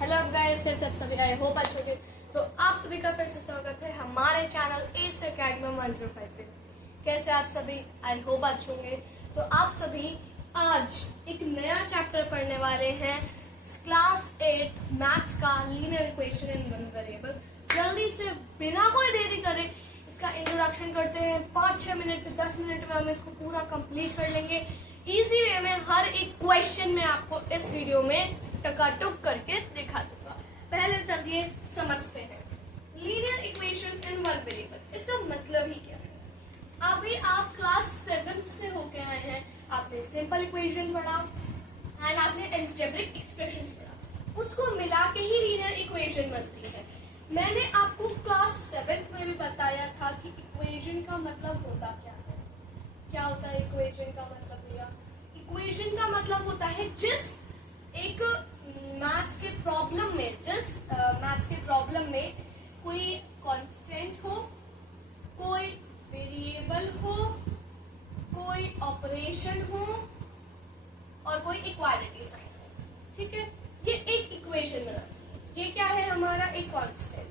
Hello guys, कैसे आप सभी? आई होप अच्छे होंगे। तो आप सभी का फिर से स्वागत है हमारे चैनल एस अकेडमी 105 पे। कैसे आप सभी? आई होप अच्छे होंगे। तो आप सभी आज एक नया चैप्टर पढ़ने वाले हैं, क्लास 8 मैथ्स का linear equation in one variable. जल्दी से बिना कोई देरी करे इसका इंट्रोडक्शन करते हैं। 5-6 मिनट में 10 मिनट में हम इसको पूरा कंप्लीट कर लेंगे इजी वे में। हर एक क्वेश्चन में आपको इस वीडियो में टकाटुक करके दिखा दूंगा। पहले चलिए समझते हैं linear equation in one variable. इसका मतलब ही क्या है? अभी आप क्लास 7 से होके आए हैं, आपने सिंपल इक्वेशन पढ़ा एंड आपने अलजेब्रिक एक्सप्रेशंस पढ़ा, उसको मिला के ही लीनियर इक्वेशन बनती है। मैंने आपको क्लास 7 में भी बताया था कि इक्वेशन का मतलब होता क्या है। क्या होता है इक्वेशन का मतलब? भैया इक्वेशन का मतलब होता है जिस एक मैथ्स के प्रॉब्लम में कोई कांस्टेंट हो, कोई वेरिएबल हो, कोई ऑपरेशन हो और कोई इक्वालिटी साइन हो। ठीक है, ये एक इक्वेशन बनाती है। ये क्या है? हमारा एक कांस्टेंट।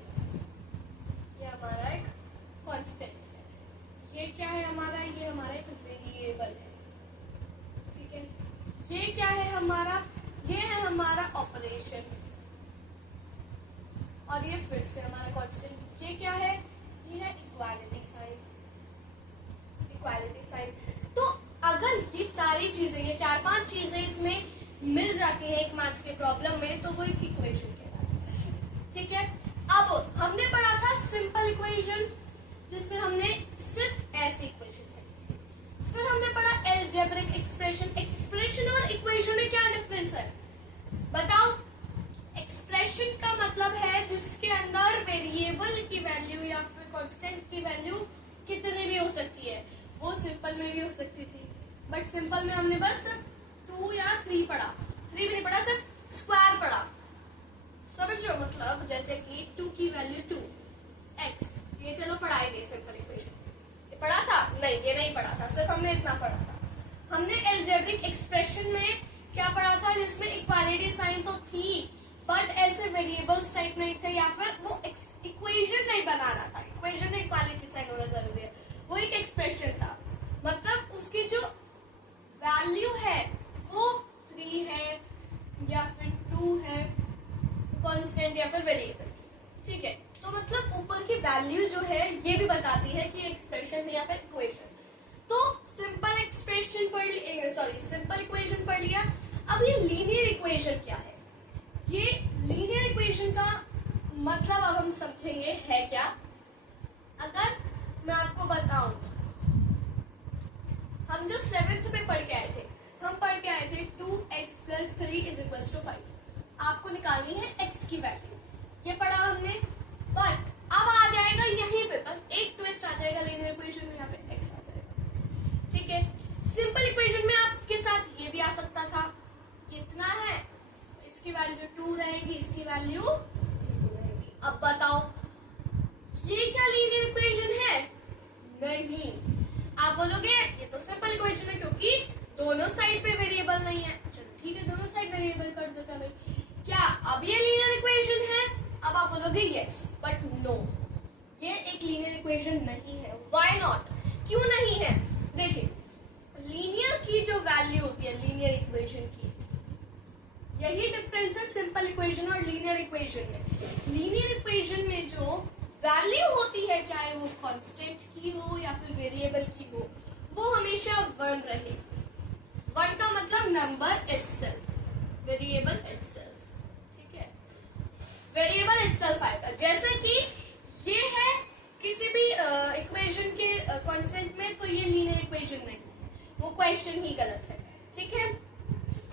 ये हमारा एक कांस्टेंट है। ये क्या है हमारा? ये हमारा एक वेरिएबल है। ठीक है, ये क्या है हमारा? ये है हमारा ऑपरेशन और ये फिर से हमारा कांस्टेंट। ये क्या है? ये है इक्वालिटी साइन। Equality sign. तो अगर ये सारी चीजें, ये 4-5 चीजें इसमें मिल जाती है एक मैथ्स के प्रॉब्लम में, तो वो एक इक्वेशन कहलाता है। ठीक है, अब हमने पढ़ा था सिंपल इक्वेशन, जिसमें हमने सिर्फ ऐसी इक्वेशन पढ़ी थी। फिर हमने पढ़ा अलजेब्रिक एक्सप्रेशन। एक्सप्रेशन और इक्वेशन में क्या डिफरेंस है बताओ? एक्सप्रेशन का मतलब है जिसके अंदर वेरिएबल की वैल्यू या फिर कांस्टेंट की वैल्यू कितनी भी हो सकती है। वो सिंपल में भी हो सकती थी, बट सिंपल में हमने बस 2 या 3 पढ़ा। 3 भी नहीं पढ़ा, सिर्फ स्क्वायर पढ़ा। समझ रहे हो? मतलब जैसे कि 2 की वैल्यू 2x, ये चलो पढ़ाई गई सिंपल इक्वेशन। ये पढ़ा था? नहीं, ये नहीं पढ़ा था, सिर्फ हमने इतना पढ़ा था। हमने अलजेब्रिक एक्सप्रेशन में क्या पढ़ा था? जिसमें इक्वालिटी साइन तो थी बट ऐसे वेरिएबल्स टाइप नहीं थे, या फिर वो इक्वेशन नहीं बनाना था। इक्वेशन में इक्वालिटी साइन होना जरूरी है। वो एक एक्सप्रेशन था, मतलब उसकी जो वैल्यू है वो 3 है या फिर 2 है, कांस्टेंट या फिर वेरिएबल। ठीक है, तो मतलब ऊपर की वैल्यू जो है ये भी बताती है कि एक्सप्रेशन है या फिर इक्वेशन। तो सिंपल एक्सप्रेशन पढ़ लिया, सिंपल इक्वेशन पढ़ लिया। अब ये लीनियर इक्वेशन क्या है? ये लीनियर इक्वेशन का मतलब अब हम समझेंगे है क्या। अगर मैं आपको बताऊं, हम जो 7th में पढ़ के आए थे, हम पढ़ के आए थे 2x + 3 = 5। आपको निकालनी है x की वैल्यू। ये पढ़ा हमने, बट अब आ जाएगा यहीं पे, बस एक ट्विस्ट आ जाएगा लीनियर इक्वेशन में, यहाँ पे x आ जाएगा। ठीक है, सिंपल इक्वेशन में आपके साथ ये भी आ सकता था। इतना है, इसकी वैल्यू 2 रहेगी, इसकी वैल्यू 2 रहेगी। अब बताओ ये क्या लीनियर इक्वेशन है? नहीं। आप बोलोगे ये तो सिंपल इक्वेशन है क्योंकि दोनों साइड पे वेरिएबल नहीं है। चलो ठीक है, दोनों साइड वेरिएबल कर देता है भाई। क्या अब ये लीनियर इक्वेशन है? अब आप बोलोगे यस, बट नो, ये एक लीनियर इक्वेशन नहीं है। Why not? क्यों नहीं है? देखिए, लीनियर की जो वैल्यू होती है लीनियर इक्वेशन की, यही डिफरेंस है सिंपल इक्वेशन और लीनियर इक्वेशन में। लीनियर इक्वेशन में जो वैल्यू होती है, चाहे वो कांस्टेंट की हो या फिर वेरिएबल की हो, वो हमेशा 1 रहेगी। 1 का मतलब नंबर इटसेल्फ, वेरिएबल इटसेल्फ। ठीक है, वेरिएबल इटसेल्फ आएगा। जैसे कि ये है किसी भी इक्वेशन के कांस्टेंट में, तो ये लीनियर इक्वेशन नहीं, वो क्वेश्चन ही गलत है। ठीक है,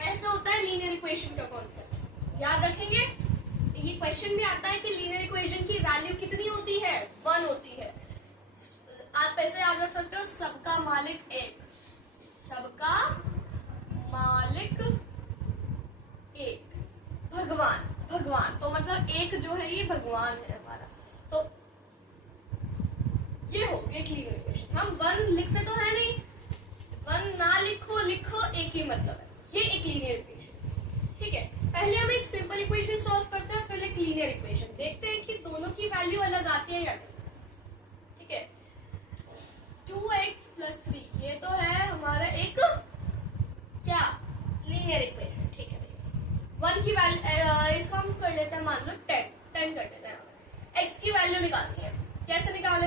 ऐसा होता है लीनियर इक्वेशन का कॉन्सेप्ट। याद रखेंगे, ये क्वेश्चन भी आता है कि लीनियर इक्वेशन की वैल्यू कितनी होती है? 1 होती है। आप ऐसे याद रख सकते हो, सबका मालिक एक, सबका मालिक एक, भगवान। भगवान तो मतलब एक जो है ये भगवान है हमारा। तो ये हो एक लीनियर इक्वेशन। हम 1 लिखते तो है नहीं, 1 ना लिखो, लिखो एक ही मतलब है। ये एक लीनियर इक्वेशन। ठीक है, पहले हम एक सिंपल इक्वेशन सॉल्व करते की वैल्यू इसको हम कर लेते हैं, मान लो 10 कर देते हैं। एक्स की वैल्यू निकालनी है। कैसे निकालते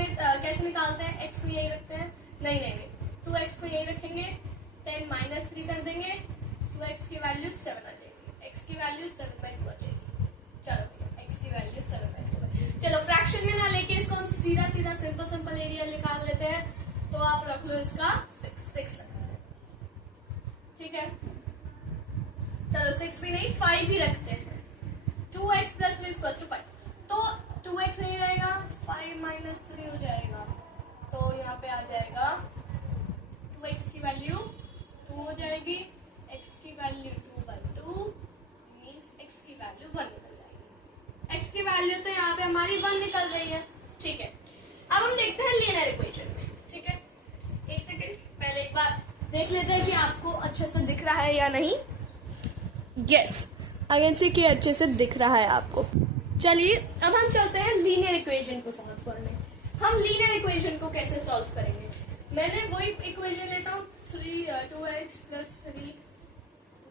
हैं? एक्स को यही रखते हैं, नहीं 2x को यही रखेंगे, 10 - 3 कर देंगे, 2x की वैल्यू 7 आ जाएगी, x की वैल्यू 7/2 आ जाएगी। चलो x की वैल्यू 7/2। चलो फ्रैक्शन में ना लेके इसको हम सीधा सिंपल एरिया निकाल लेते हैं। तो आप रख लो इसका 6 ठीक है। चलो 6 भी नहीं 5 भी रखते हैं। 2x + 3 = 5। तो 2x नहीं रहेगा, 5 - 3 हो जाएगा, तो यहाँ पे आ जाएगा 2x की वैल्यू 2 हो जाएगी, x की वैल्यू 2/2 मींस x की वैल्यू 1 निकल जाएगी। x की वैल्यू तो यहाँ पे हमारी 1 निकल रही है, ठीक है। अब हम देखते हैं लीनियर इक्वेशन में, ठीक है। एक सेकंड, पहले एक बार देख लेते हैं कि आपको अच्छे से दिख रहा है या नहीं। यस, आई कैन सी कि अच्छे से दिख रहा है आपको। चलिए अब हम चलते हैं लीनियर इक्वेशन को सॉल्व करने। हम लीनियर इक्वेशन को कैसे सॉल्व करेंगे? मैंने वही इक्वेशन लेता हूँ, 2x + 3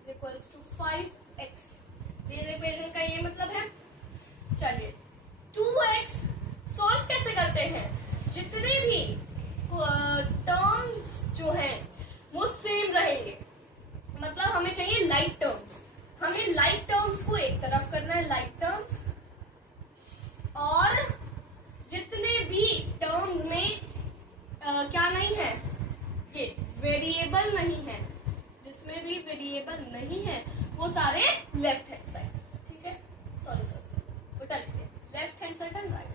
= 5x। लीनियर इक्वेशन का ये मतलब है। चलिए 2x सॉल्व कैसे करते हैं? जितने भी टर्म्स जो हैं वो सेम रहेंगे, मतलब हमें चाहिए लाइक टर्म्स। हमें लाइक टर्म्स को एक तरफ करना है, लाइक टर्म्स, और जितने भी टर्म्स में क्या नहीं है, ये वेरिएबल नहीं है, जिसमें भी वेरिएबल नहीं है वो सारे लेफ्ट हैंड साइड, ठीक है। सॉरी उल्टा लिखते हैं, left hand side and right.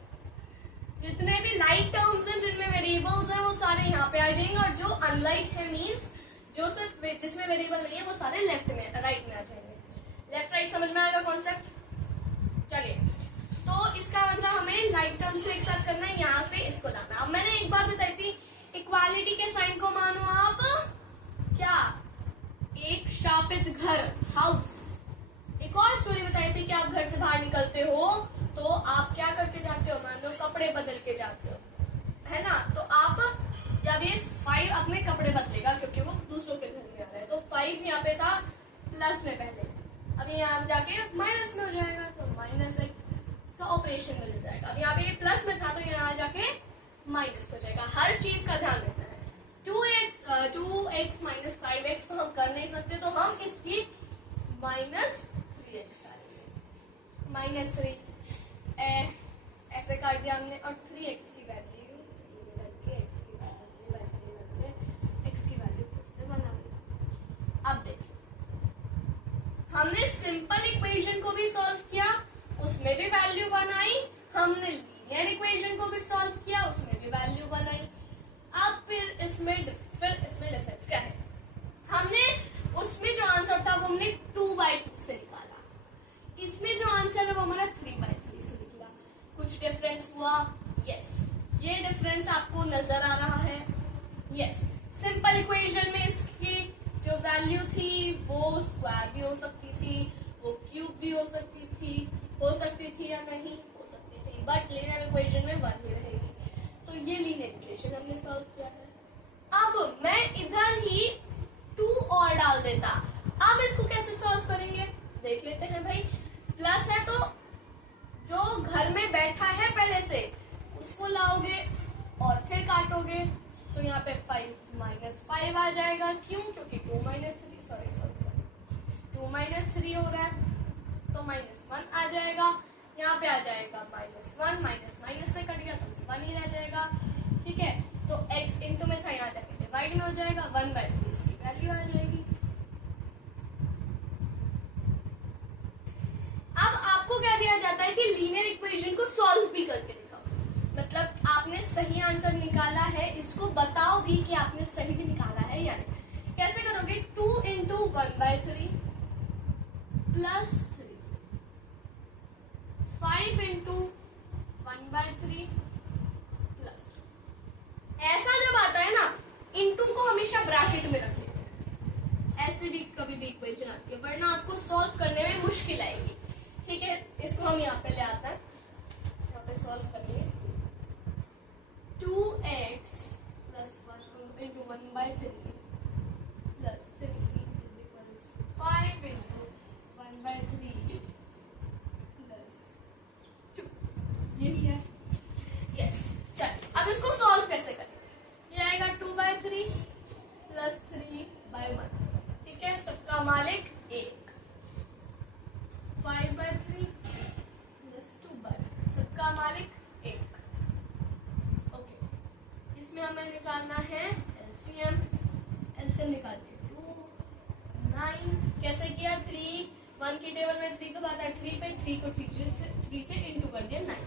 जितने भी लाइक टर्म्स हैं जिनमें वेरिएबल्स हैं वो सारे यहाँ पे आ जाएंगे, और जो अनलाइक है मींस जो सिर्फ जिसमें वेरिएबल नहीं है वो सारे लेफ्ट में राइट में आ जाएंगे। लेफ्ट राइट समझ में आएगा कॉन्सेप्ट? चलिए, तो इसका मतलब हमें लाइक टर्म्स को एक साथ करना है, यहाँ पे इसको लाना। अब मैंने एक बात बताई थी, इक्वालिटी के साइन को मानो आप क्या, एक शापित घर, हाउस। एक और स्टोरी बताई थी कि आप घर से बाहर निकलते हो तो आप क्या करके जाते हो, मान लो कपड़े बदल के जाते हो, है ना। तो आप जब ये 5 अपने कपड़े बदलेगा क्योंकि वो दूसरों के घर में आ रहा है, तो 5 यहाँ पे था प्लस में पहले, अभी यहाँ जाके माइनस में हो जाएगा, तो -x इसका ऑपरेशन मिल जाएगा। अब यहाँ पे ये प्लस में था तो यहाँ जाके माइनस हो जाएगा। हर चीज का ध्यान रखना है। 2x - 5x तो हम कर नहीं सकते, तो हम इसकी -3x डालेंगे, -3 ऐसे काट दिया हमने, और 3x की वैल्यू x की वैल्यू फिर से बना दी। अब देखिए, हमने सिंपल इक्वेशन को भी सॉल्व किया, उसमें भी वैल्यू बनाई, हमने लीनियर इक्वेशन को भी सॉल्व किया, उसमें भी वैल्यू बनाई। अब फिर इसमें डिफरेंस क्या है? हमने उसमें जो आंसर था वो हमने 2/2 से निकाला, इसमें जो आंसर है वो हमारा 3/3 से निकला। कुछ डिफरेंस हुआ? यस। ये डिफरेंस आपको नजर आ रहा है? यस। सिंपल इक्वेशन में इसकी जो वैल्यू थी वो स्क्वायर भी हो सकती थी, वो क्यूब भी हो सकती थी या नहीं हो सकती थी, बट लीनियर इक्वेशन में 1 ही रहेगी। तो ये लीनियर इक्वेशन हमने सॉल्व किया है। अब मैं इधर ही 2 और डाल देता। अब इसको कैसे सॉल्व करेंगे देख लेते हैं भाई। प्लस है तो जो घर में बैठा है पहले से उसको लाओगे और फिर काटोगे, तो यहाँ पे 5 - 5 आ जाएगा। क्यों? क्योंकि 2 - 3 हो रहा है, तो -1 आ जाएगा। यहाँ पे आ जाएगा -1, माइनस से कट गया तो 1 ही रह जाएगा, ठीक है। तो x इंटू में था, यहाँ जाके डिवाइड में हो जाएगा, 1/3 इसकी वैल्यू आ जाएगी। अब आपको क्या दिया जाता है कि लीनियर इक्वेशन को सॉल्व भी करके दिखाओ, मतलब आपने सही आंसर निकाला है, इसको बताओ भी कि आपने सही भी निकाला है या नहीं। कैसे करोगे? 2 × 1/3 + 3, 5 × 1/3 + 2। ऐसा जब आता है ना, इंटू को हमेशा ब्रैकेट में रखें, ऐसे भी कभी भी इक्वेशन आती है, वरना आपको सॉल्व करने में मुश्किल आएगी, ठीक है। इसको हम यहाँ पे ले आते हैं, यहाँ पे सॉल्व करेंगे। 2x + 1 × 1/3 + 3 = 5 × 1/3 हमें निकालना है एलसीएम। एलसीएम निकालते 2 9। कैसे किया? 3 1 की टेबल में 3 कब आता है? 3 पे 3 को 3 से इंटू कर दिया 9।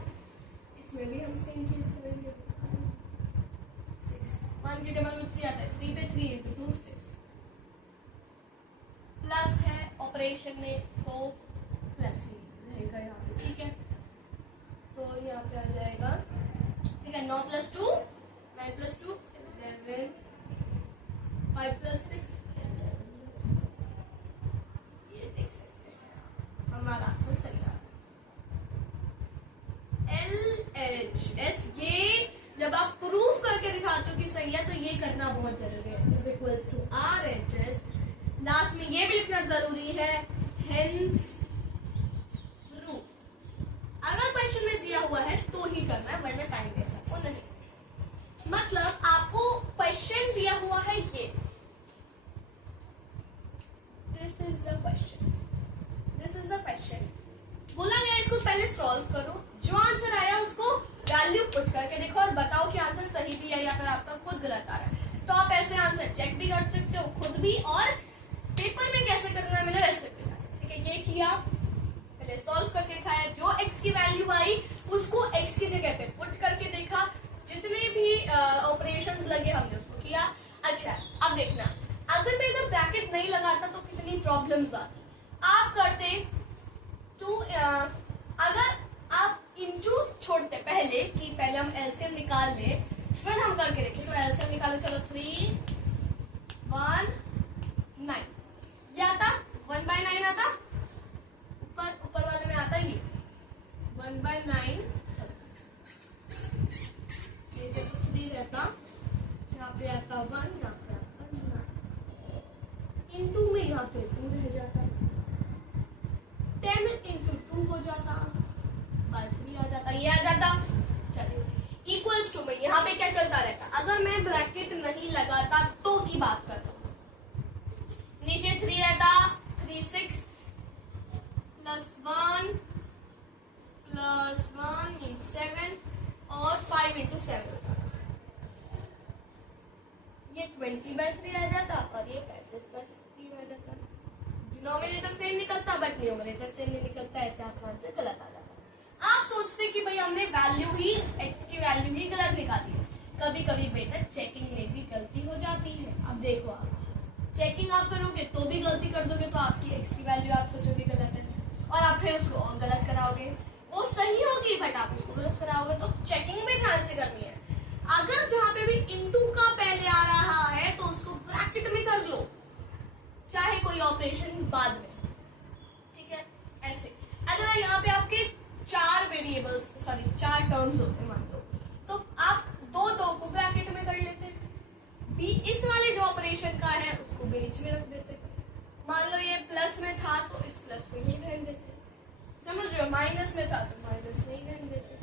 इसमें भी हम सेम चीज करेंगे। 6 1 की टेबल में 3 आता है, 3 पे 3 इंटू 2 6। प्लस है ऑपरेशन में तो प्लस ही रहेगा यहाँ पे, ठीक है। तो यहाँ पे आ जाएगा, ठीक है, 9 + 2 9 + 2 11 5 + 6 11। ये देख सकते हैं हमारा आंसर सही आ रहा है। LHS ये जब आप प्रूफ करके दिखाते हो कि सही है तो ये करना बहुत जरूरी है। Is equals to RHS। Last में ये भी लिखना जरूरी है, हेंस प्रूफ। अगर क्वेश्चन में दिया हुआ है तो ही करना है, वरना टाइम वेस्ट आपको नहीं। मतलब आपको क्वेश्चन दिया हुआ है ये, this is the question, this is the question. बोला गया इसको पहले सॉल्व करो, जो आंसर आया उसको वैल्यू पुट करके देखो और बताओ कि आंसर सही भी है या फिर आपका खुद गलत आ रहा है। तो आप ऐसे आंसर चेक भी कर सकते हो खुद भी, और पेपर में कैसे करना है मैंने वैसे भी बताया, ठीक है। ये किया, पहले सॉल्व करके दिखाया, जो x की वैल्यू आई उसको x की जगह पे पुट करके देखा, जितने भी ऑपरेशंस लगे हमने उसको किया। अच्छा, अब देखना, अगर मैं इधर ब्रैकेट नहीं लगाता तो कितनी प्रॉब्लम्स आती। आप करते टू, अगर आप इनटू छोड़ते पहले कि पहले हम एलसीएम निकाल ले, फिर हम करके देखें। तो एलसीएम निकालो, चलो 3 1 9 ये आता 1/9 आता, ऊपर वाले में आता ही 1/9। ये जब 3 रहता, यहाँ पे आता 1, यहाँ पे आता 9, इनटू में यहाँ पे 2 रह जाता, 10 × 2 हो जाता, 3 आ जाता, ये आ जाता। चलिए इक्वल्स टू में यहाँ पे क्या चलता रहता, अगर मैं ब्रैकेट नहीं लगाता तो की बात कर रहा हूँ, नीचे 3 रहता, 3 6 +1 मीन्स 7 और 5 × 7 ये 20/3 आ जाता और ये 35/3 आ जाता। डिनोमिनेटर सेम निकलता बट न्यूमरेटर सेम नहीं निकलता, ऐसे आसान से गलत आ जाता। आप सोचते कि भाई हमने वैल्यू ही x की वैल्यू ही गलत निकाली है। कभी कभी बेटा चेकिंग में भी गलती हो जाती है। अब देखो, आप चेकिंग आप करोगे तो भी गलती कर दोगे, तो आपकी x की वैल्यू आप सोचोगे गलत है और आप फिर उसको और गलत कराओगे। वो सही होगी बट आप उसको गलत कराओगे, तो चेकिंग भी ध्यान से करनी है। अगर जहाँ पे भी इनटू का पहले आ रहा है तो उसको ब्रैकेट में कर लो, चाहे कोई ऑपरेशन बाद में, ठीक है। ऐसे अगर यहाँ पे आपके 4 वेरिएबल्स, सॉरी 4 टर्म्स होते मान लो, तो आप दो को ब्रैकेट में कर लेते हैं। बी इस वाले जो ऑपरेशन का है उसको बीच में रख देते। मान लो ये प्लस में था तो इस प्लस में ही रहने देते, समझ रहे हो। माइनस में था तो माइनस में ही रहने देते,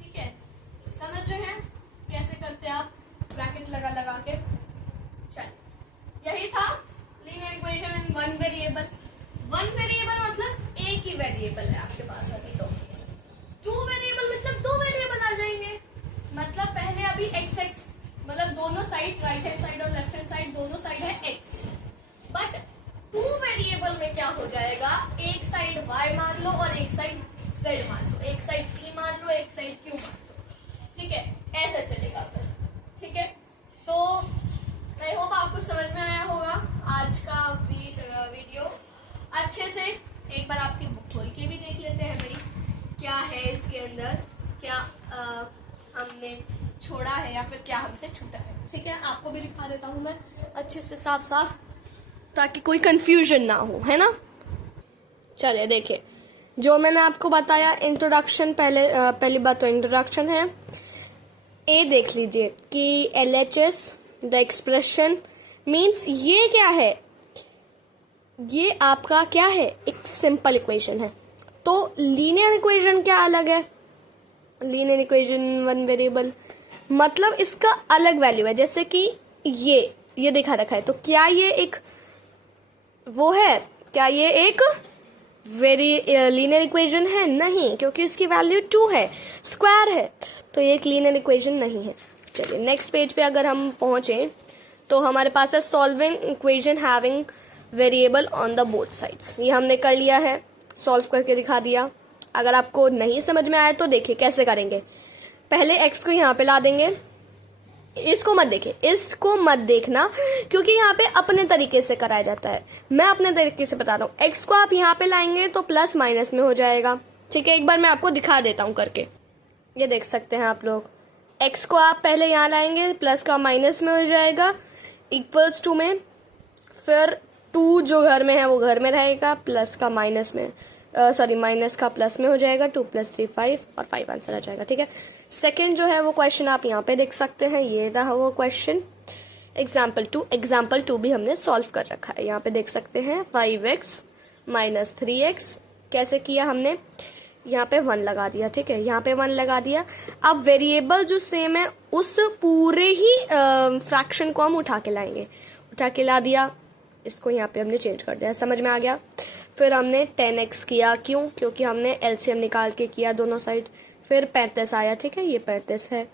ठीक है। समझ रहे हैं कैसे करते आप, ब्रैकेट लगा के। चल, यही था linear equation in one variable. One variable मतलब एक ही वेरिएबल है आपके पास अभी। तो 2 वेरिएबल मतलब 2 वेरिएबल आ जाएंगे। मतलब पहले अभी x मतलब दोनों साइड, राइट हैंड साइड और लेफ्ट हैंड साइड दोनों साइड है x, बट 2 वेरिएबल में क्या हो जाएगा, एक साइड y मान लो और एक साइड z मान लो, एक साइड t मान लो, एक साइड q मान लो, ठीक है। ऐसा चलेगा फिर, ठीक है। तो आई होप आपको समझ में आया होगा आज का वीडियो। अच्छे से एक बार आपकी बुक खोल के भी देख लेते हैं भाई क्या है इसके अंदर, क्या हमने छोड़ा है या फिर क्या हमसे छूटा है, ठीक है। आपको भी दिखा देता हूँ मैं अच्छे से साफ साफ, ताकि कोई कंफ्यूजन ना हो, है ना। चलिए देखिए, जो मैंने आपको बताया इंट्रोडक्शन, पहली बात तो इंट्रोडक्शन है। ए देख लीजिए कि LHS द एक्सप्रेशन मीन्स ये क्या है, ये आपका क्या है, एक सिंपल इक्वेशन है। तो लीनियर इक्वेशन क्या अलग है, लीनियर इक्वेशन वन वेरिएबल मतलब इसका अलग वैल्यू है। जैसे कि ये दिखा रखा है, तो क्या ये एक वो है, क्या ये एक लीनियर इक्वेशन है? नहीं, क्योंकि इसकी वैल्यू 2 है, स्क्वायर है, तो ये एक लीनियर इक्वेशन नहीं है। चलिए नेक्स्ट पेज पे अगर हम पहुंचे तो हमारे पास है solving equation having variable on the both sides. ये हमने कर लिया है, सॉल्व करके दिखा दिया। अगर आपको नहीं समझ में आया तो देखिए कैसे करेंगे। पहले x को यहाँ पे ला देंगे, इसको मत देखिए, इसको मत देखना क्योंकि यहाँ पे अपने तरीके से कराया जाता है। मैं अपने तरीके से बता रहा हूँ। x को आप यहाँ पे लाएंगे तो प्लस माइनस में हो जाएगा, ठीक है। एक बार मैं आपको दिखा देता हूँ करके, ये देख सकते हैं आप लोग। x को आप पहले यहाँ लाएंगे, प्लस का माइनस में हो जाएगा, इक्वल्स टू में, फिर 2 जो घर में है वो घर में रहेगा, प्लस का माइनस में माइनस का प्लस में हो जाएगा, 2 + 3 5 और 5 आंसर आ जाएगा, ठीक है। सेकंड जो है वो क्वेश्चन आप यहाँ पे देख सकते हैं, ये रहा वो क्वेश्चन। एग्जाम्पल 2 भी हमने सॉल्व कर रखा है, यहाँ पे देख सकते हैं। 5x - 3x कैसे किया हमने, यहाँ पे 1 लगा दिया, ठीक है, यहाँ पे 1 लगा दिया। अब वेरिएबल जो सेम है उस पूरे ही फ्रैक्शन को हम उठा के लाएंगे, उठा के ला दिया, इसको यहाँ पे हमने चेंज कर दिया, समझ में आ गया। फिर हमने 10x किया, क्यों, क्योंकि हमने एलसीएम निकाल के किया दोनों साइड। फिर 35 आया, ठीक है, ये 35 है।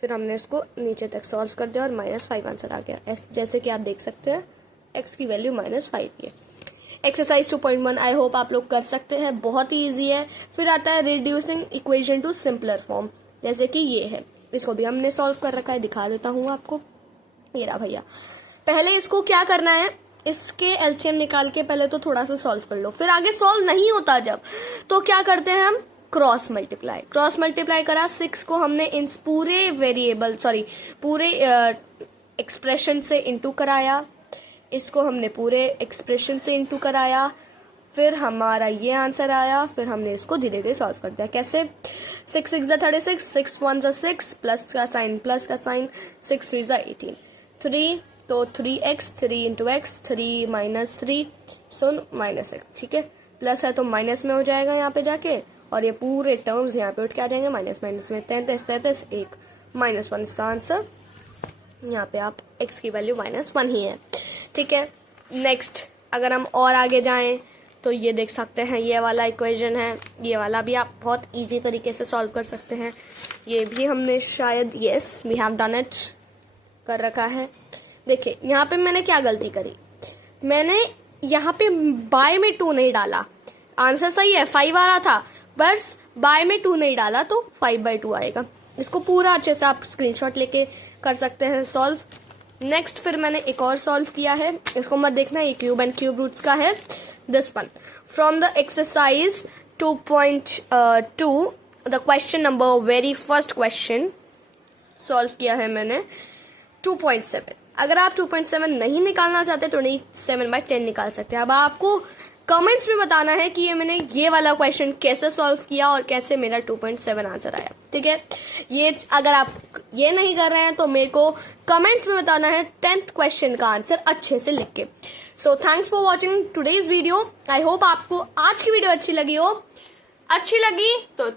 फिर हमने इसको नीचे तक सॉल्व कर दिया और -5 आंसर आ गया। जैसे कि आप देख सकते हैं x की वैल्यू -5 है। एक्सरसाइज 2.1 आई होप आप लोग कर सकते हैं, बहुत ही ईजी है। फिर आता है reducing equation two simpler form, जैसे कि ये है, इसको भी हमने सॉल्व कर रखा है, दिखा देता हूँ आपको। ये रहा भैया, पहले इसको क्या करना है, इसके एलसीएम निकाल के पहले तो थोड़ा सा सॉल्व कर लो, फिर आगे सॉल्व नहीं होता जब तो क्या करते हैं हम, क्रॉस मल्टीप्लाई करा। 6 को हमने इन पूरे वेरिएबल पूरे एक्सप्रेशन से इंटू कराया, इसको हमने पूरे एक्सप्रेशन से इंटू कराया, फिर हमारा ये आंसर आया। फिर हमने इसको धीरे धीरे सॉल्व कर दिया। कैसे, 6 6 36, 6 1 6, प्लस का साइन, 6 3 18, 3 तो 3x, 3 × x, 3 - 3 सो -x, ठीक है। प्लस है तो माइनस में हो जाएगा यहाँ पे जाके, और ये पूरे टर्म्स यहाँ पे उठ के आ जाएंगे माइनस में। 33 1 -1 इसका आंसर। यहाँ पे आप x की वैल्यू -1 ही है, ठीक है। नेक्स्ट अगर हम और आगे जाएं तो ये देख सकते हैं, ये वाला इक्वेशन है, ये वाला भी आप बहुत इजी तरीके से सॉल्व कर सकते हैं। ये भी हमने शायद, yes we have done it, कर रखा है। देखिए यहाँ पे मैंने क्या गलती करी, मैंने यहाँ पे बाय में 2 नहीं डाला। आंसर सही है, 5 आ रहा था, बस बाय में 2 नहीं डाला तो 5/2 आएगा। इसको पूरा अच्छे से आप स्क्रीनशॉट लेके कर सकते हैं सॉल्व। नेक्स्ट फिर मैंने एक और सॉल्व किया है, इसको मत देखना, ये क्यूब एंड क्यूब रूट्स का है। This one from the exercise 2.2 the question number very first question solve किया है मैंने 2.7। अगर आप 2.7 नहीं निकालना चाहते तो 7/10 निकाल सकते हैं। अब आपको कमेंट्स में बताना है कि मैंने ये वाला क्वेश्चन कैसे सॉल्व किया और कैसे मेरा 2.7 आंसर आया, ठीक है। ये अगर आप ये नहीं कर रहे हैं तो मेरे को कमेंट्स में बताना है 10th क्वेश्चन का आंसर अच्छे से लिख के। So thanks for watching today's video. I hope आपको आज की वीडियो अच्छी लगी हो। अच्छी लगी तो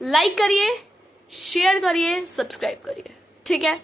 लाइक करिए, शेयर करिए, सब्सक्राइब करिए, ठीक है।